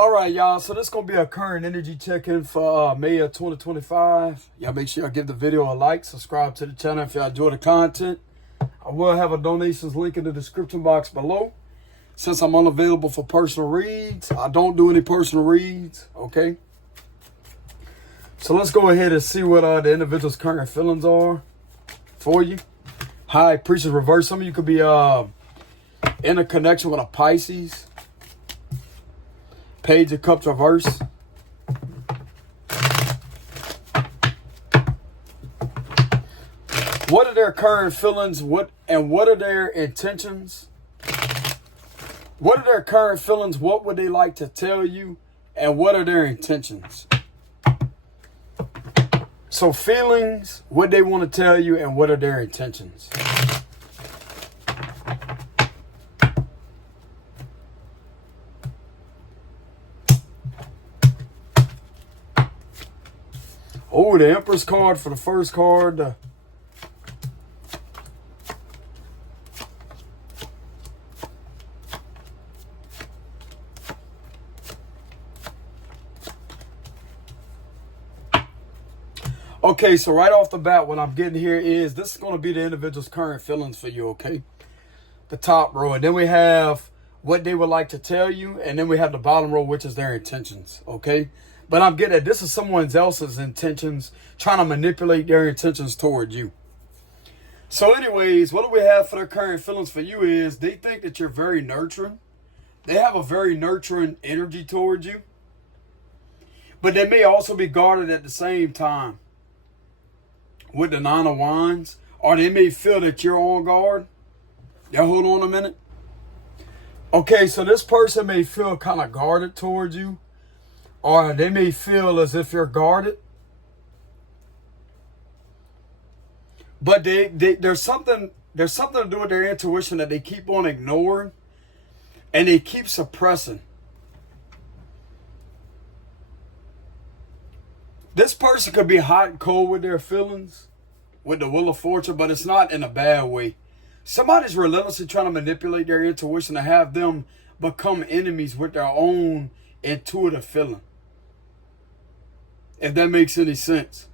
All right, y'all. So this is gonna be a current energy check-in for May of 2025. Y'all make sure y'all give the video a like, subscribe to the channel if y'all enjoy the content. I will have a donations link in the description box below. Since I'm unavailable for personal reads, I don't do any personal reads. Okay. So let's go ahead and see what the individual's current feelings are for you. High Priestess reverse. Some of you could be in a connection with a Pisces. Page of Cups reverse. What are their current feelings? What are their intentions? What are their current feelings? What would they like to tell you? And what are their intentions? So feelings, what they want to tell you, and what are their intentions? Oh, the Empress card for the first card. Okay, so right off the bat, what I'm getting here is this is going to be the individual's current feelings for you, okay? The top row. And then we have what they would like to tell you. And then we have the bottom row, which is their intentions, okay? But I'm getting at this is someone else's intentions, trying to manipulate their intentions toward you. So anyways, what do we have for their current feelings for you is they think that you're very nurturing. They have a very nurturing energy towards you. But they may also be guarded at the same time with the Nine of Wands. Or they may feel that you're on guard. Yeah, hold on a minute. Okay, so this person may feel kind of guarded towards you. Or they may feel as if you're guarded. But there's something to do with their intuition that they keep on ignoring. And they keep suppressing. This person could be hot and cold with their feelings. With the Wheel of Fortune. But it's not in a bad way. Somebody's relentlessly trying to manipulate their intuition to have them become enemies with their own intuitive feeling. If that makes any sense.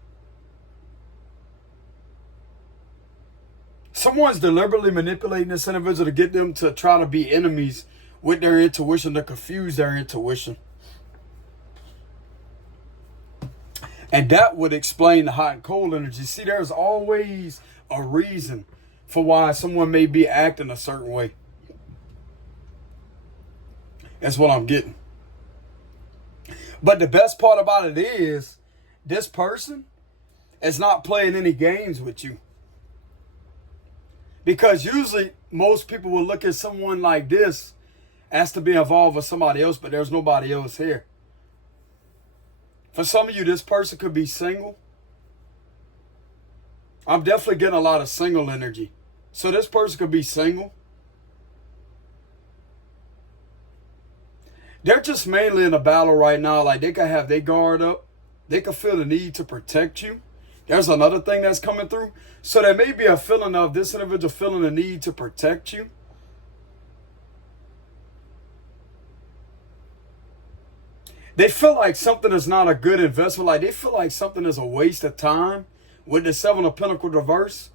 Someone's deliberately manipulating this individual to get them to try to be enemies with their intuition, to confuse their intuition. And that would explain the hot and cold energy. See, there's always a reason for why someone may be acting a certain way. That's what I'm getting. But the best part about it is, this person is not playing any games with you. Because usually most people will look at someone like this as to be involved with somebody else, but there's nobody else here. For some of you, this person could be single. I'm definitely getting a lot of single energy. So this person could be single. They're just mainly in a battle right now. Like they could have their guard up. They could feel the need to protect you. There's another thing that's coming through. So there may be a feeling of this individual feeling the need to protect you. They feel like something is not a good investment. Like they feel like something is a waste of time with the Seven of Pentacles reverse.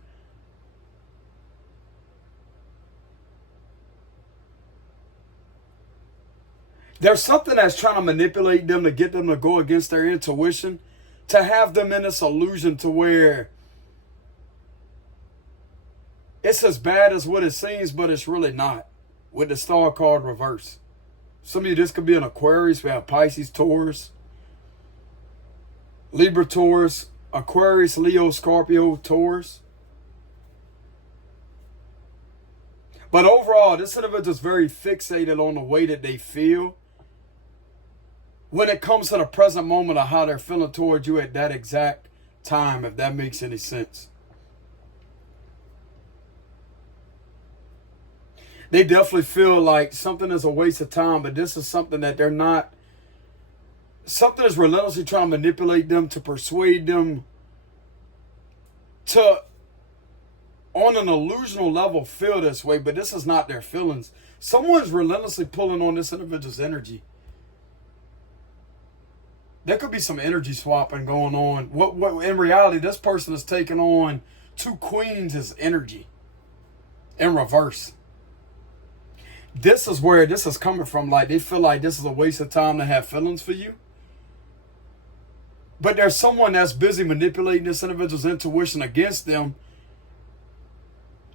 There's something that's trying to manipulate them to get them to go against their intuition. To have them in this illusion to where it's as bad as what it seems, but it's really not. With the Star card reverse. Some of you, this could be an Aquarius. We have Pisces, Taurus, Libra, Taurus, Aquarius, Leo, Scorpio, Taurus. But overall, this individual is very fixated on the way that they feel when it comes to the present moment of how they're feeling towards you at that exact time, if that makes any sense. They definitely feel like something is a waste of time, but this is something that they're not. Something is relentlessly trying to manipulate them to persuade them to, on an illusional level, feel this way, but this is not their feelings. Someone's relentlessly pulling on this individual's energy. There could be some energy swapping going on. What in reality, this person is taking on two queens as energy in reverse. This is where this is coming from. Like, they feel like this is a waste of time to have feelings for you. But there's someone that's busy manipulating this individual's intuition against them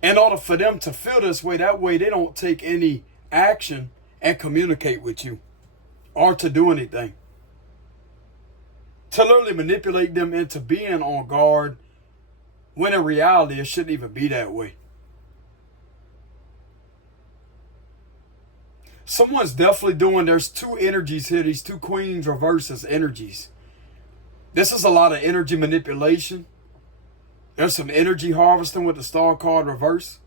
in order for them to feel this way. That way they don't take any action and communicate with you or to do anything. To literally manipulate them into being on guard when in reality it shouldn't even be that way. Someone's definitely doing, there's two energies here, these two queens reverses energies. This is a lot of energy manipulation. There's some energy harvesting with the star card reverse.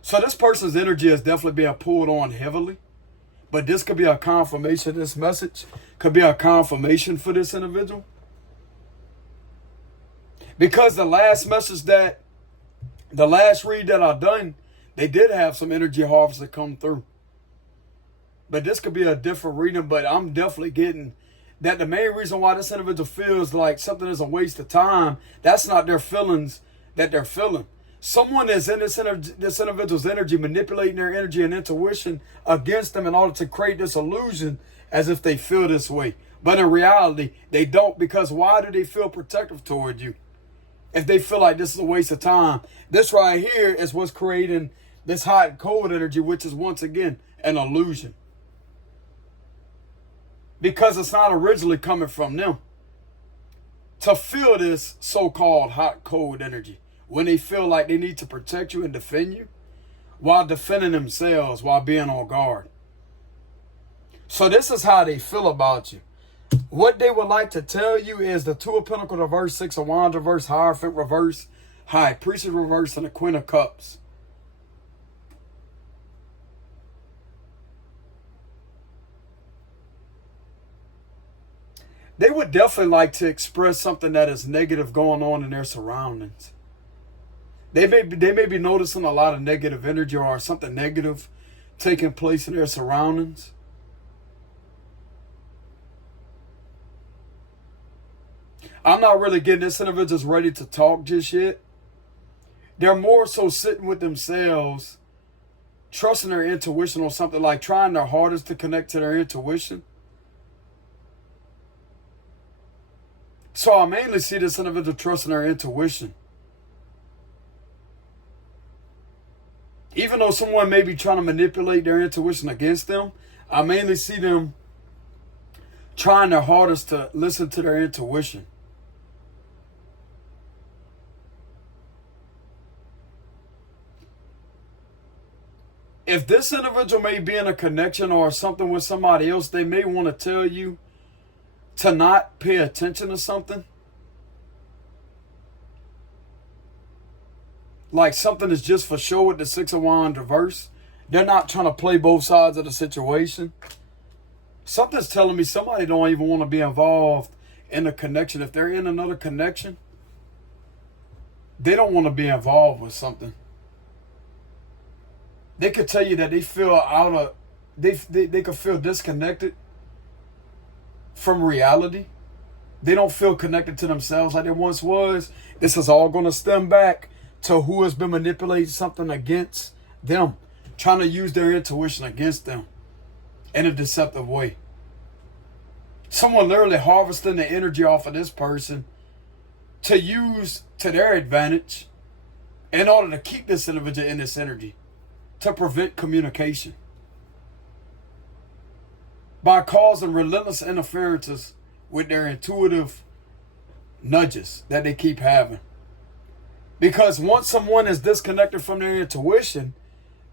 So this person's energy is definitely being pulled on heavily. But this could be a confirmation, this message could be a confirmation for this individual. Because the last read that I done, they did have some energy harvesting come through. But this could be a different reading, but I'm definitely getting that the main reason why this individual feels like something is a waste of time, that's not their feelings that they're feeling. Someone is in this individual's energy, manipulating their energy and intuition against them in order to create this illusion as if they feel this way. But in reality, they don't, because why do they feel protective toward you if they feel like this is a waste of time? This right here is what's creating this hot and cold energy, which is once again an illusion. Because it's not originally coming from them. To feel this so-called hot, cold energy, when they feel like they need to protect you and defend you, while defending themselves, while being on guard. So this is how they feel about you. What they would like to tell you is the Two of Pentacles reverse, Six of Wands reverse, Hierophant reverse, High Priestess reverse, and the Queen of Cups. They would definitely like to express something that is negative going on in their surroundings. They may be noticing a lot of negative energy or something negative taking place in their surroundings. I'm not really getting this individual's ready to talk just yet. They're more so sitting with themselves, trusting their intuition or something, like trying their hardest to connect to their intuition. So I mainly see this individual trusting their intuition. Even though someone may be trying to manipulate their intuition against them, I mainly see them trying their hardest to listen to their intuition. If this individual may be in a connection or something with somebody else, they may want to tell you to not pay attention to something. Like something is just for show with the Six of Wands reverse. They're not trying to play both sides of the situation. Something's telling me somebody don't even want to be involved in a connection. If they're in another connection, they don't want to be involved with something. They could tell you that they feel they could feel disconnected from reality. They don't feel connected to themselves like they once was. This is all going to stem back to who has been manipulating something against them, trying to use their intuition against them in a deceptive way. Someone literally harvesting the energy off of this person to use to their advantage in order to keep this individual in this energy, to prevent communication by causing relentless interferences with their intuitive nudges that they keep having. Because once someone is disconnected from their intuition,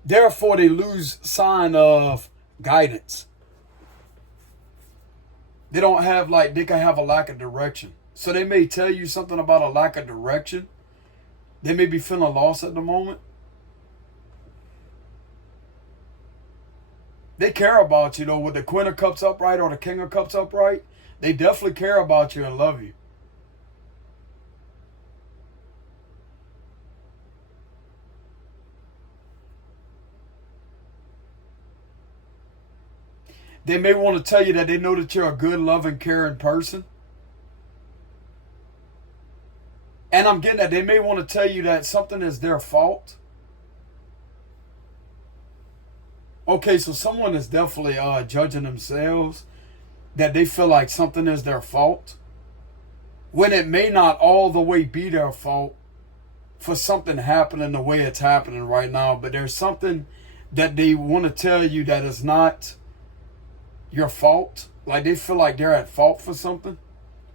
therefore they lose sign of guidance. They don't have, like, they can have a lack of direction. So they may tell you something about a lack of direction. They may be feeling lost at the moment. They care about you, though, with the Queen of Cups upright or the King of Cups upright. They definitely care about you and love you. They may want to tell you that they know that you're a good, loving, caring person. And I'm getting that they may want to tell you that something is their fault. Okay, so someone is definitely judging themselves, that they feel like something is their fault, when it may not all the way be their fault for something happening the way it's happening right now. But there's something that they want to tell you that is not your fault. Like they feel like they're at fault for something,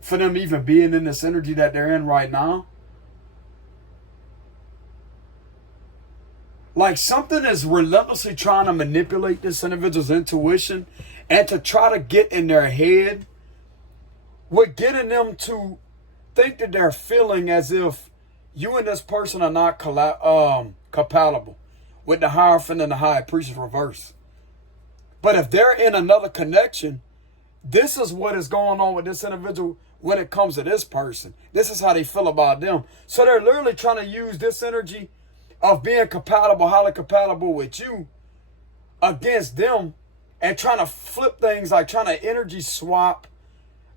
for them even being in this energy that they're in right now. Like something is relentlessly trying to manipulate this individual's intuition and to try to get in their head with getting them to think that they're feeling as if you and this person are not compatible with the Hierophant and the High Priestess reverse. But if they're in another connection, this is what is going on with this individual when it comes to this person. This is how they feel about them. So they're literally trying to use this energy of being compatible, highly compatible with you, against them, and trying to flip things, like trying to energy swap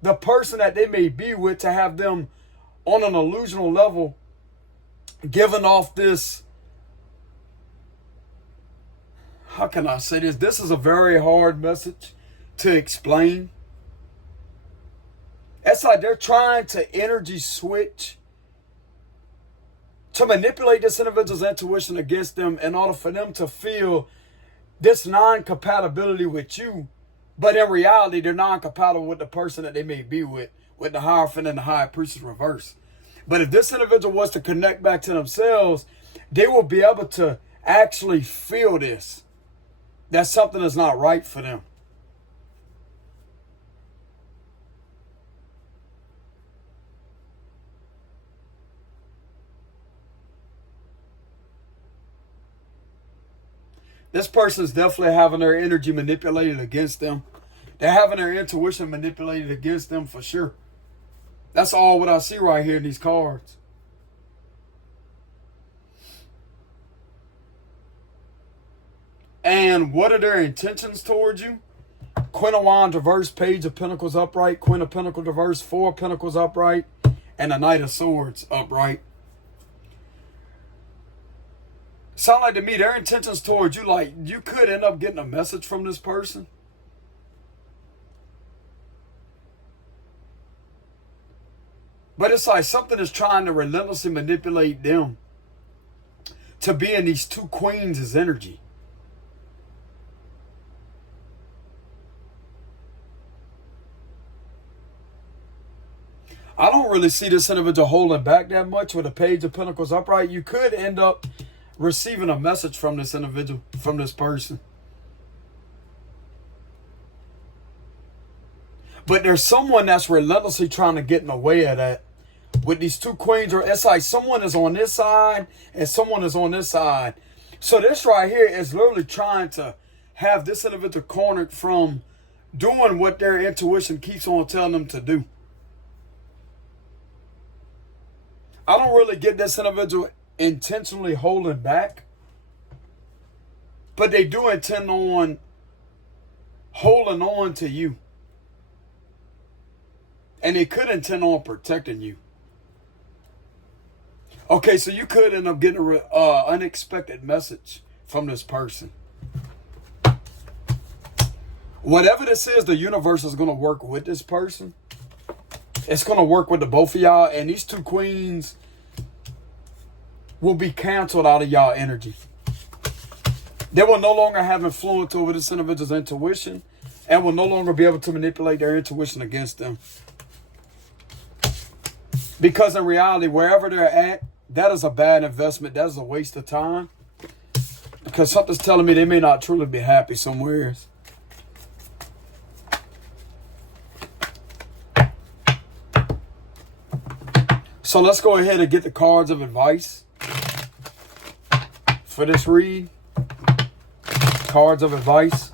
the person that they may be with to have them on an illusional level giving off this, how can I say this? This is a very hard message to explain. It's like they're trying to energy switch to manipulate this individual's intuition against them in order for them to feel this non-compatibility with you. But in reality, they're non-compatible with the person that they may be with the Hierophant and the High Priestess reverse. But if this individual was to connect back to themselves, they will be able to actually feel this, that something is not right for them. This person is definitely having their energy manipulated against them. They're having their intuition manipulated against them for sure. That's all what I see right here in these cards. And what are their intentions towards you? Queen of Wands reverse, Page of Pentacles upright, Queen of Pentacles reverse, Four of Pentacles upright, and the Knight of Swords upright. Sound like to me their intentions towards you, like you could end up getting a message from this person. But it's like something is trying to relentlessly manipulate them to be in these two queens' energy. I don't really see this individual holding back that much with a Page of Pentacles upright. You could end up receiving a message from this individual, from this person. But there's someone that's relentlessly trying to get in the way of that. With these two queens, or it's like someone is on this side and someone is on this side. So this right here is literally trying to have this individual cornered from doing what their intuition keeps on telling them to do. I don't really get this individual intentionally holding back, but they do intend on holding on to you. And they could intend on protecting you. Okay, so you could end up getting an unexpected message from this person. Whatever this is, the universe is going to work with this person. It's going to work with the both of y'all. And these two queens will be canceled out of y'all energy. They will no longer have influence over this individual's intuition and will no longer be able to manipulate their intuition against them. Because in reality, wherever they're at, that is a bad investment. That is a waste of time. Because something's telling me they may not truly be happy somewhere else. So let's go ahead and get the cards of advice for this read. Cards of advice.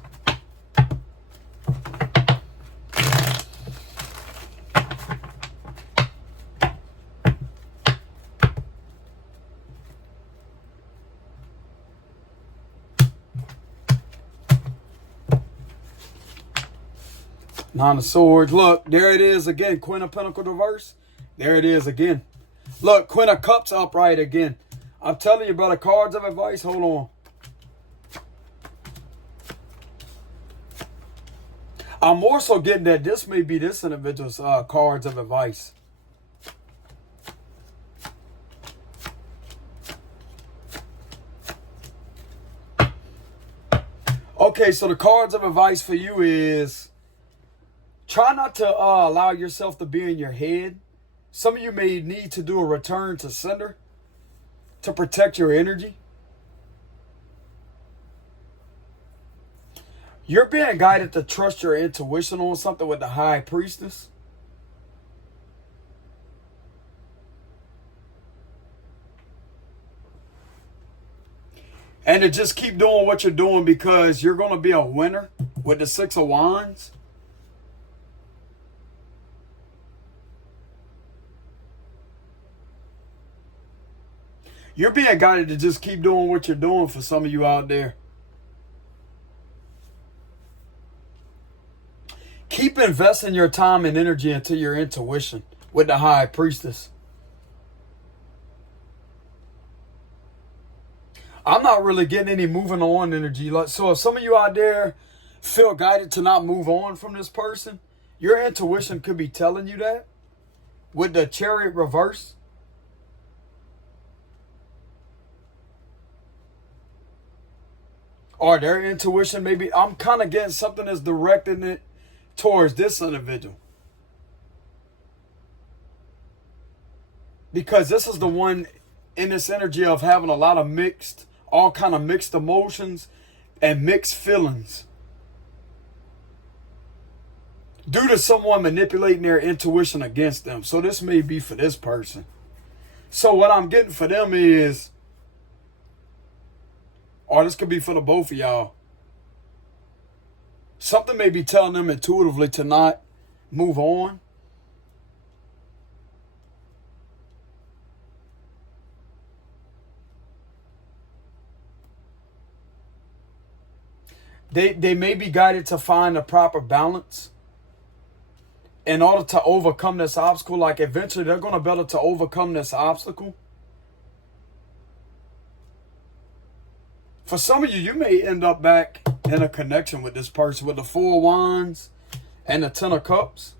Nine of Swords. Look, there it is again. Queen of Pentacles reverse. There it is again. Look, Queen of Cups upright again. I'm telling you, brother, cards of advice. Hold on. I'm more so getting that this may be this individual's cards of advice. Okay, so the cards of advice for you is try not to allow yourself to be in your head. Some of you may need to do a return to sender to protect your energy. You're being guided to trust your intuition on something with the High Priestess. And to just keep doing what you're doing because you're going to be a winner with the Six of Wands. You're being guided to just keep doing what you're doing for some of you out there. Keep investing your time and energy into your intuition with the High Priestess. I'm not really getting any moving on energy. So if some of you out there feel guided to not move on from this person, your intuition could be telling you that with the Chariot reverse. Or their intuition maybe. I'm kind of getting something that's directing it towards this individual. Because this is the one in this energy of having a lot of all kind of mixed emotions and mixed feelings. Due to someone manipulating their intuition against them. So this may be for this person. So what I'm getting for them is, or this could be for the both of y'all. Something may be telling them intuitively to not move on. They may be guided to find a proper balance in order to overcome this obstacle. Like eventually they're going to be able to overcome this obstacle. For some of you, you may end up back in a connection with this person with the Four of Wands and the Ten of Cups.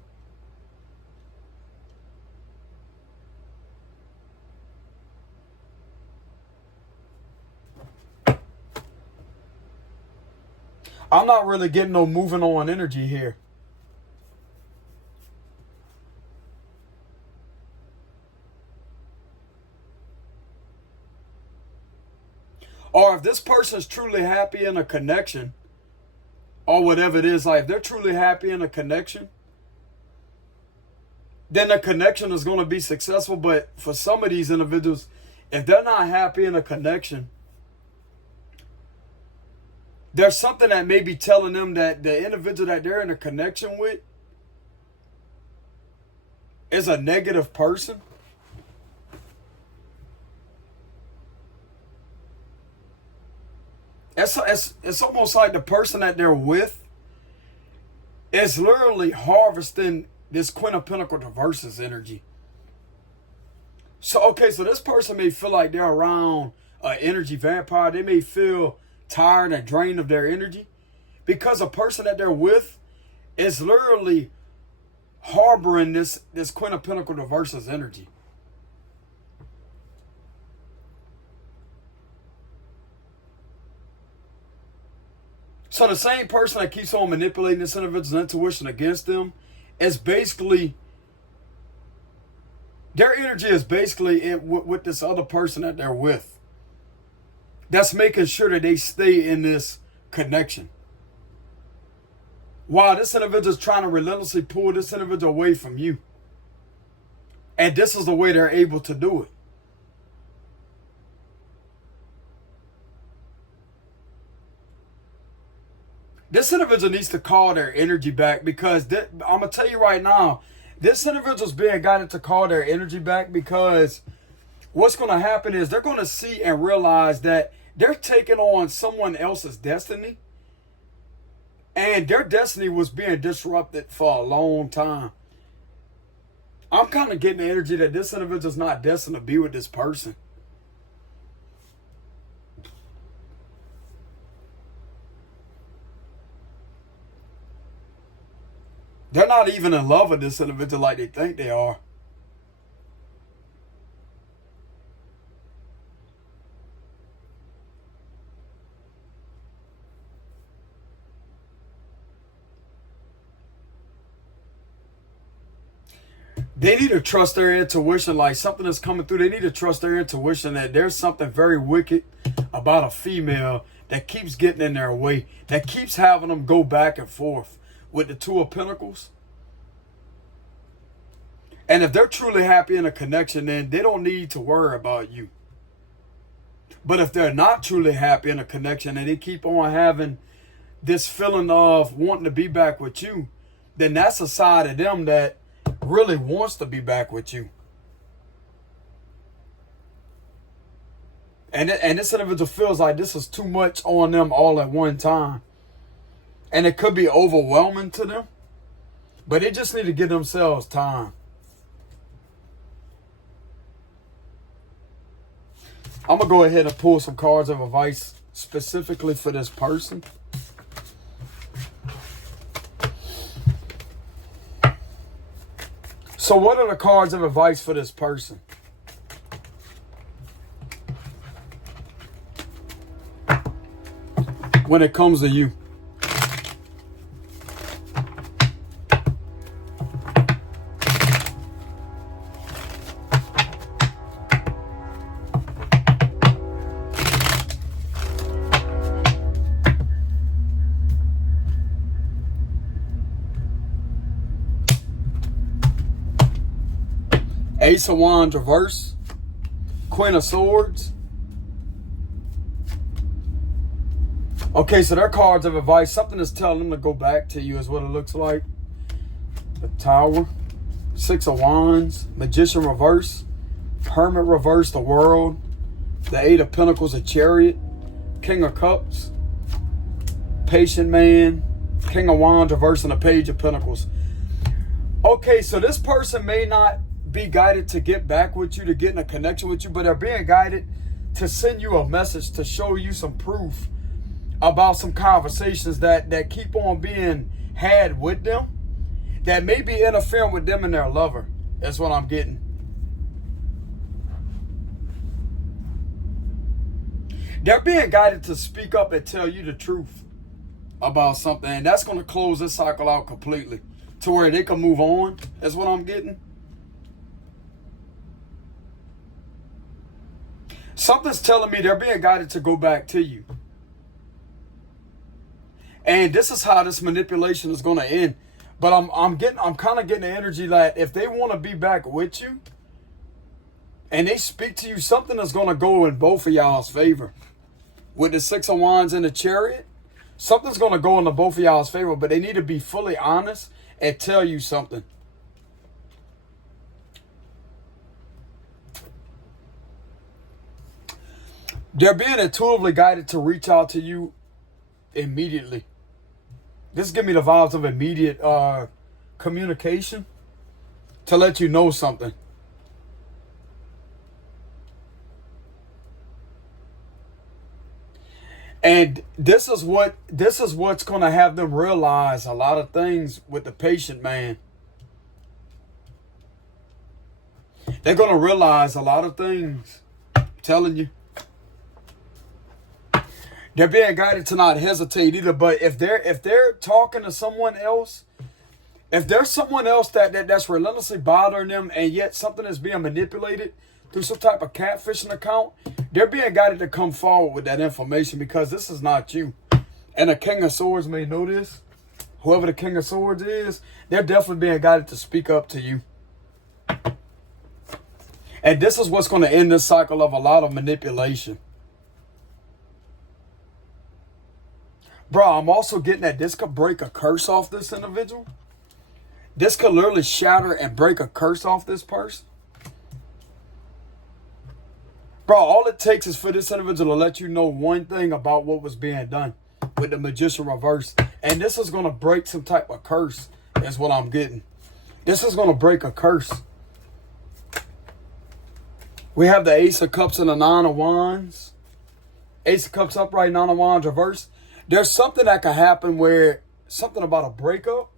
I'm not really getting no moving on energy here. Or if this person is truly happy in a connection, or whatever it is, like if they're truly happy in a connection, then the connection is going to be successful. But for some of these individuals, if they're not happy in a connection, there's something that may be telling them that the individual that they're in a connection with is a negative person. It's almost like the person that they're with is literally harvesting this Queen of Pentacles reverses energy. So, okay, so this person may feel like they're around an energy vampire. They may feel tired and drained of their energy because a person that they're with is literally harboring this Queen of Pentacles reverses energy. So the same person that keeps on manipulating this individual's intuition against them is basically, their energy is basically with this other person that they're with. That's making sure that they stay in this connection. While this individual is trying to relentlessly pull this individual away from you. And this is the way they're able to do it. This individual needs to call their energy back because I'm going to tell you right now, this individual's being guided to call their energy back because what's going to happen is they're going to see and realize that they're taking on someone else's destiny And their destiny was being disrupted for a long time. I'm kind of getting the energy that this individual is not destined to be with this person. They're not even in love with this individual like they think they are. They need to trust their intuition, like something is coming through. They need to trust their intuition that there's something very wicked about a female that keeps getting in their way, that keeps having them go back and forth with the Two of Pentacles. And if they're truly happy in a connection, then they don't need to worry about you. But if they're not truly happy in a connection and they keep on having this feeling of wanting to be back with you, then that's a side of them that really wants to be back with you. And this individual feels like this is too much on them all at one time. And it could be overwhelming to them. But they just need to give themselves time. I'm going to go ahead and pull some cards of advice specifically for this person. So what are the cards of advice for this person? When it comes to you. Ace of Wands reverse, Queen of Swords. Okay, so their cards of advice, something is telling them to go back to you is what it looks like. The Tower, Six of Wands, Magician reverse, Hermit reverse, the World, the Eight of Pentacles, a Chariot, King of Cups, Patient Man, King of Wands reverse, and the Page of Pentacles. Okay, so this person may not be guided to get back with you, to get in a connection with you, but they're being guided to send you a message, to show you some proof about some conversations that keep on being had with them, that may be interfering with them and their lover. That's what I'm getting. They're being guided to speak up and tell you the truth about something, and that's going to close this cycle out completely to where they can move on. That's what I'm getting. Something's telling me they're being guided to go back to you. And this is how this manipulation is going to end. But I'm kind of getting the energy that if they want to be back with you and they speak to you, something is going to go in both of y'all's favor. With the Six of Wands and the Chariot, something's going to go into both of y'all's favor, but they need to be fully honest and tell you something. They're being intuitively guided to reach out to you immediately. This gives me the vibes of immediate communication to let you know something. And this is what's going to have them realize a lot of things with the Patient Man. They're going to realize a lot of things. I'm telling you. They're being guided to not hesitate either. But if they're talking to someone else, if there's someone else that's relentlessly bothering them, and yet something is being manipulated through some type of catfishing account, they're being guided to come forward with that information, because this is not you. And the King of Swords may know this. Whoever the King of Swords is, they're definitely being guided to speak up to you. And this is what's going to end this cycle of a lot of manipulation. Bro, I'm also getting that this could break a curse off this individual. This could literally shatter and break a curse off this person. Bro, all it takes is for this individual to let you know one thing about what was being done. with the Magician reverse. And this is going to break some type of curse, is what I'm getting. This is going to break a curse. We have the Ace of Cups and the Nine of Wands. Ace of Cups upright, Nine of Wands reverse. There's something that can happen where something about a breakup.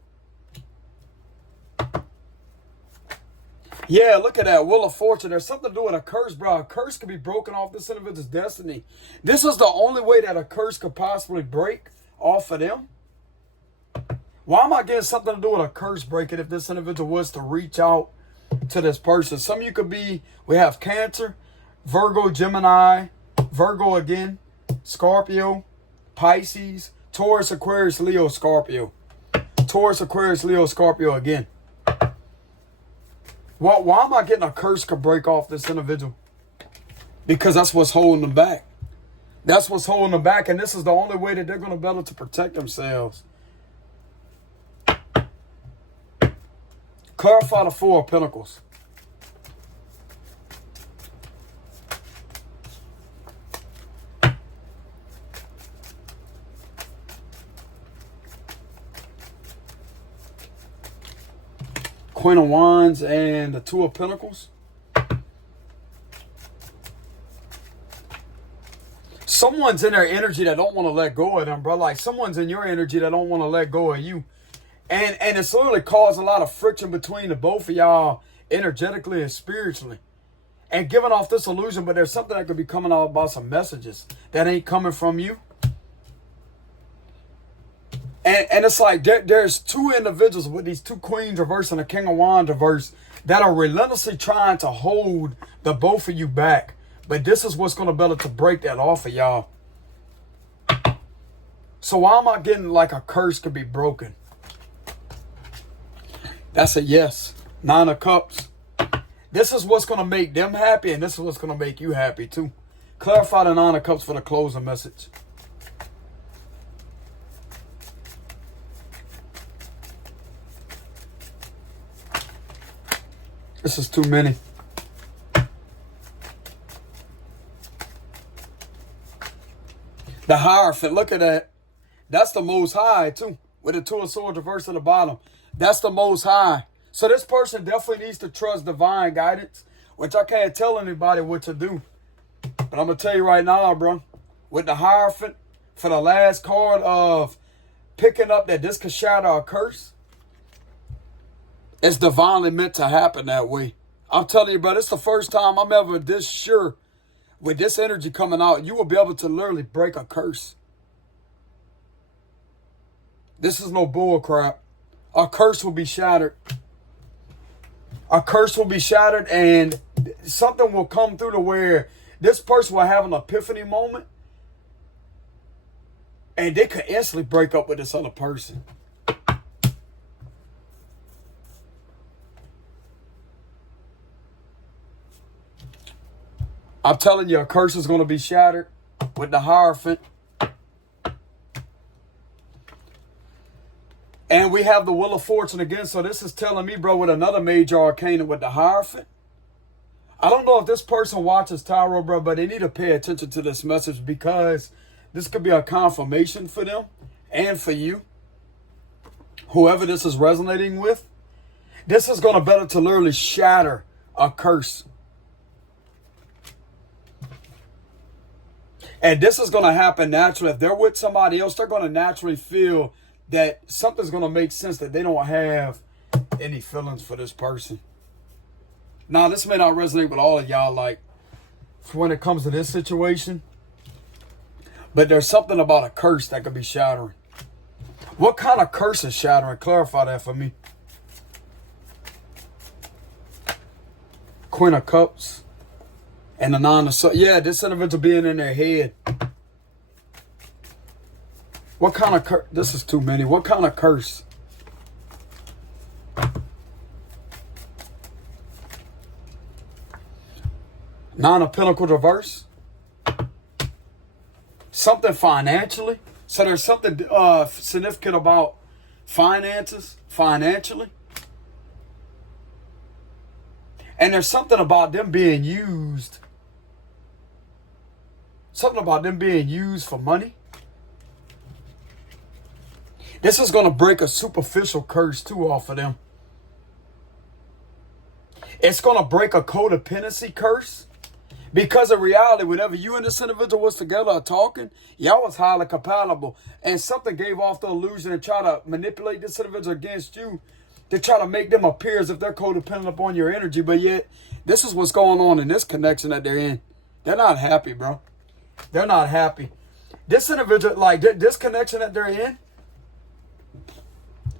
Yeah, look at that. Wheel of Fortune. There's something to do with a curse, bro. A curse could be broken off this individual's destiny. This is the only way that a curse could possibly break off of them. Why am I getting something to do with a curse breaking if this individual was to reach out to this person? Some of you could be, we have Cancer, Virgo, Gemini, Virgo again, Scorpio, Pisces, Taurus, Aquarius, Leo, Scorpio. Taurus, Aquarius, Leo, Scorpio again. Why am I getting a curse could break off this individual? Because that's what's holding them back. That's what's holding them back, and this is the only way that they're going to be able to protect themselves. Clarify the Four of Pentacles. Queen of Wands and the Two of Pentacles. Someone's in their energy that don't want to let go of them, bro. Like someone's in your energy that don't want to let go of you. And it's literally caused a lot of friction between the both of y'all energetically and spiritually. And giving off this illusion, but there's something that could be coming out about some messages that ain't coming from you. And it's like there's two individuals with these two queens reverse and a king of wands reverse that are relentlessly trying to hold the both of you back. But this is what's going to be able to break that off of y'all. So why am I getting like a curse could be broken? That's a yes. Nine of Cups. This is what's going to make them happy, and this is what's going to make you happy too. Clarify the Nine of Cups for the closing message. This is too many. The Hierophant, look at that. That's the Most High too. With the Two of Swords reversed at the bottom. That's the Most High. So this person definitely needs to trust divine guidance, which I can't tell anybody what to do. But I'm going to tell you right now, bro. With the Hierophant, for the last card of picking up that this could shatter a curse, it's divinely meant to happen that way. I'm telling you, bro, it's the first time I'm ever this sure with this energy coming out, you will be able to literally break a curse. This is no bull crap. A curse will be shattered. A curse will be shattered, and something will come through to where this person will have an epiphany moment, and they could instantly break up with this other person. I'm telling you, a curse is going to be shattered with the Hierophant. And we have the Wheel of Fortune again. So this is telling me, bro, with another major arcana with the Hierophant. I don't know if this person watches tarot, bro, but they need to pay attention to this message because this could be a confirmation for them and for you. Whoever this is resonating with. This is going to better to literally shatter a curse. And this is going to happen naturally. If they're with somebody else, they're going to naturally feel that something's going to make sense, that they don't have any feelings for this person. Now, this may not resonate with all of y'all, like, when it comes to this situation. But there's something about a curse that could be shattering. What kind of curse is shattering? Clarify that for me. Queen of Cups. And the Nine of Swords. Yeah, this individual being in their head. What kind of curse? This is too many. What kind of curse? Nine of Pentacles reverse. Something financially. So there's something significant about finances, financially. And there's something about them being used. Something about them being used for money. This is going to break a superficial curse too off of them. It's going to break a codependency curse. Because in reality, whenever you and this individual was together or talking, y'all was highly compatible. And something gave off the illusion and try to manipulate this individual against you to try to make them appear as if they're codependent upon your energy. But yet, this is what's going on in this connection that they're in. They're not happy, bro. They're not happy. This individual, like this connection that they're in,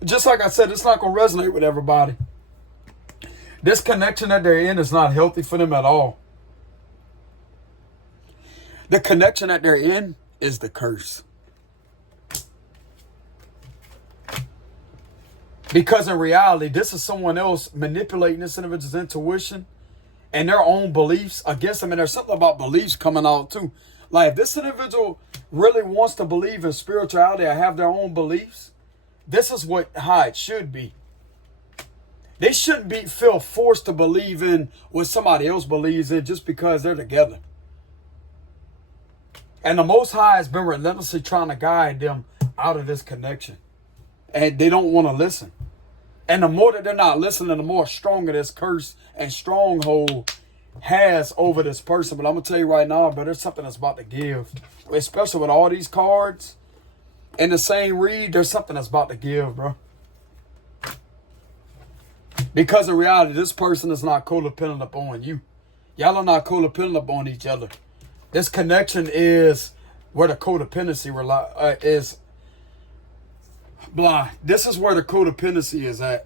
just like I said, it's not going to resonate with everybody. This connection that they're in is not healthy for them at all. The connection that they're in is the curse. Because in reality, this is someone else manipulating this individual's intuition and their own beliefs against them. And there's something about beliefs coming out too. Like if this individual really wants to believe in spirituality or have their own beliefs, this is how it should be. They shouldn't feel forced to believe in what somebody else believes in just because they're together. And the Most High has been relentlessly trying to guide them out of this connection. And they don't want to listen. And the more that they're not listening, the more stronger this curse and stronghold has over this person. But I'm going to tell you right now, but there's something that's about to give. Especially with all these cards in the same read, there's something that's about to give, bro. Because in reality, this person is not codependent upon you. Y'all are not codependent upon each other. This connection is where the codependency is. This is where the codependency is at.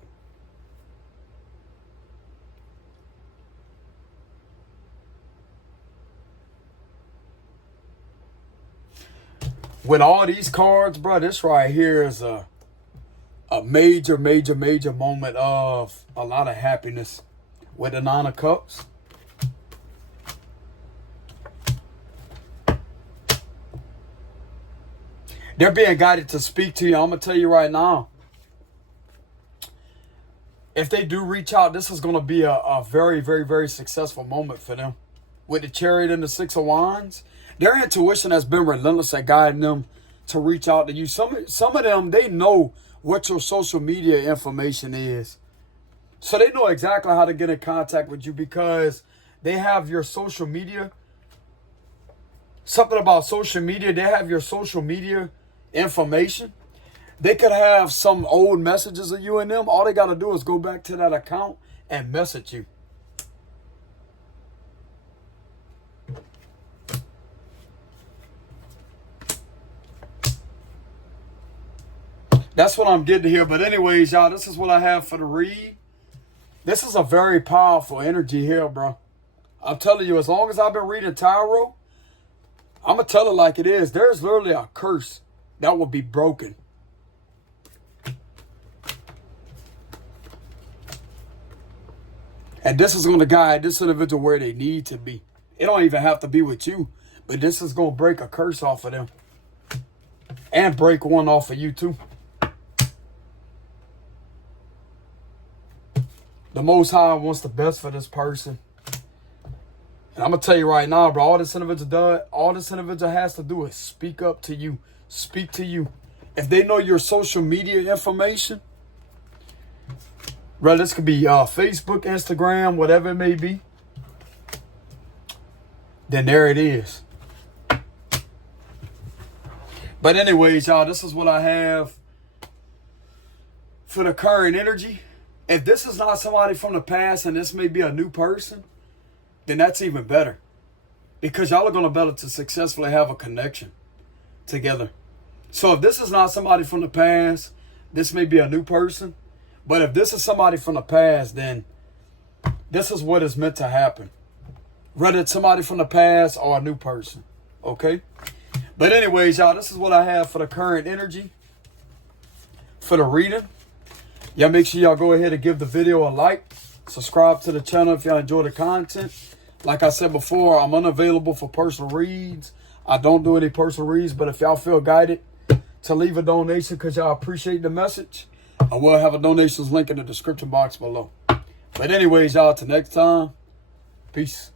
With all these cards, bro, this right here is a major moment of a lot of happiness. With the Nine of Cups. They're being guided to speak to you. I'm going to tell you right now. If they do reach out, this is going to be a very successful moment for them. With the Chariot and the Six of Wands, their intuition has been relentless at guiding them to reach out to you. Some of them, they know what your social media information is. So they know exactly how to get in contact with you because they have your social media. Something about social media, they have your social media information. They could have some old messages of you and them. All they got to do is go back to that account and message you. That's what I'm getting here. But anyways, y'all, this is what I have for the read. This is a very powerful energy here, bro. I'm telling you, as long as I've been reading tarot, I'm going to tell it like it is. There's literally a curse that will be broken. And this is going to guide this individual where they need to be. It don't even have to be with you. But this is going to break a curse off of them. And break one off of you too. The Most High wants the best for this person. And I'm going to tell you right now, bro, all this individual has to do is speak up to you. Speak to you. If they know your social media information, bro, this could be Facebook, Instagram, whatever it may be, then there it is. But anyways, y'all, this is what I have for the current energy. If this is not somebody from the past and this may be a new person, then that's even better. Because y'all are going to be able to successfully have a connection together. So if this is not somebody from the past, this may be a new person. But if this is somebody from the past, then this is what is meant to happen. Whether it's somebody from the past or a new person. Okay? But anyways, y'all, this is what I have for the current energy. For the reading. Y'all make sure y'all go ahead and give the video a like. Subscribe to the channel if y'all enjoy the content. Like I said before, I'm unavailable for personal reads. I don't do any personal reads, but if y'all feel guided to leave a donation because y'all appreciate the message, I will have a donations link in the description box below. But anyways, y'all, till next time, peace.